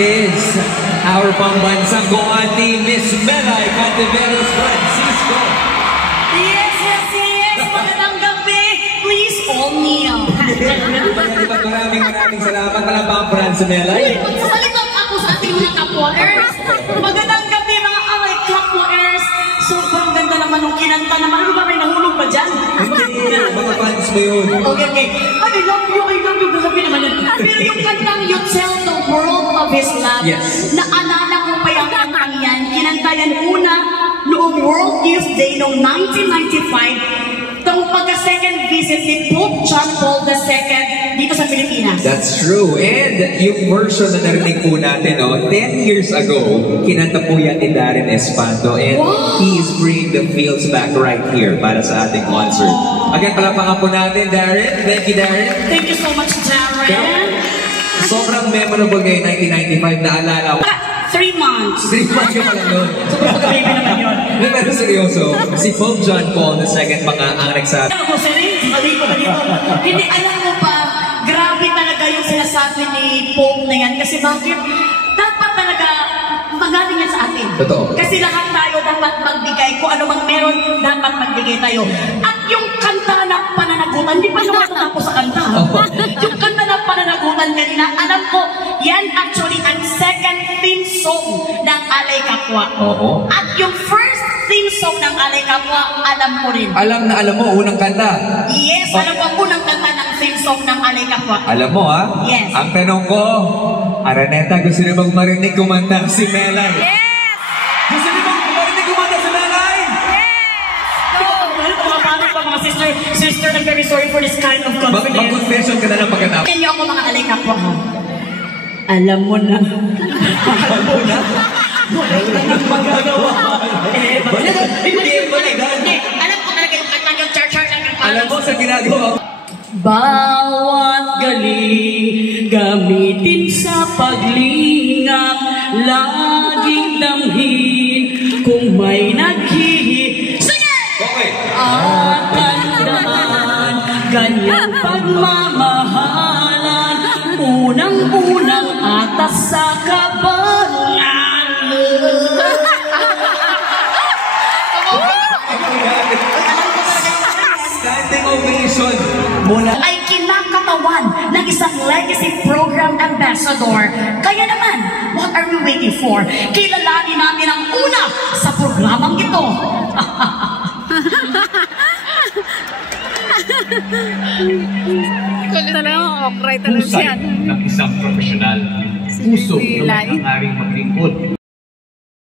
is our pambansang Coati, Miss Melay Cantiveros Francisco. Yes, yes, yes! Magandang gabi! Please all kneel. Maraming salamat. Palabang Franz Melay. Salitan ako sa ating mga kapwa-ers. Magandang gabi mga away kapwa-ers. Sobrang ganda naman ng kinanta naman. Ano ba may nahulog ba dyan? Hindi, mga fans mo yun. Okay, okay. I love you. Grabe naman yun. Pero yung kantang You Tell the World of His Love, yes. Naalala ko pa yung kantang yan. Kinanta yan una noong World Youth Day noong 1995. Itong pagka-second visit ni Pope John Paul II dito sa Pilipinas. That's true. And yung version na narinig po natin, 10 years ago, kinanta po yan ni Darren Espanto. And wow, he is bringing the feels back right here para sa ating concert. Again, palapangan po natin, Darren. Thank you, Darren. Thank you so much, Darren. Sobrang memorable ngayon, 1995, naalala ko. 3 months. 3 months ka pala nun. Sobrang pagkababy naman yun. Pero seryoso, si Pope John Paul II pa nga ang nagsabi. Ako, sorry, sabi ko na dito. Hindi, alam mo pa, grabe talaga yung sinasabi ni Pope na yan. Kasi bakit? Dapat talaga magaling yan sa atin. Totoo. Kasi lahat tayo dapat magbigay. Kung ano mang meron, dapat magbigay tayo. At yung kanta ng pananagutan, hindi pa naman natapos sa kanta. Yung kanta ng pananagutan kanina, alam ko, yan actually ang second theme song ng Alay Kapwa. Oo. At yung first theme song ng Alay Kapwa, alam ko rin. Alam na alam mo, unang kanta. Yes, alam ko ang unang kanta ng theme song ng Alay Kapwa. Alam mo Yes. Ang tanong ko, Araneta, gusto niyo bang marinig kumanta si Melay? Yes! Gusto niyo bang marinig kumanta si Melay? Yes! Go! Mga pa mga sister, I'm very sorry for this kind of confidence. Mag-confession ka na lang pagkatapos. Kaya niyo ako mga Alay Kapwa, ha? Alam mo na. Alam mo na? Wala nang magagawa. Hindi, alam ko talaga yung kanta yung char-char lang yung Alam mo sa ginagawa. bawat galing gamitin sa paglingap, laging damhin kung may naghihi. Sige! Okay. At tandaan, ganyan pagmamahalan, unang-unang atas sa kabangan. Standing ovation muna. Ay kinakatawan ng isang legacy program ambassador. Kaya naman, what are we waiting for? Kilalanin natin ang una sa programang ito. Talagang okray talaga siya. Ng isang profesional. Puso ng aking maglingkod.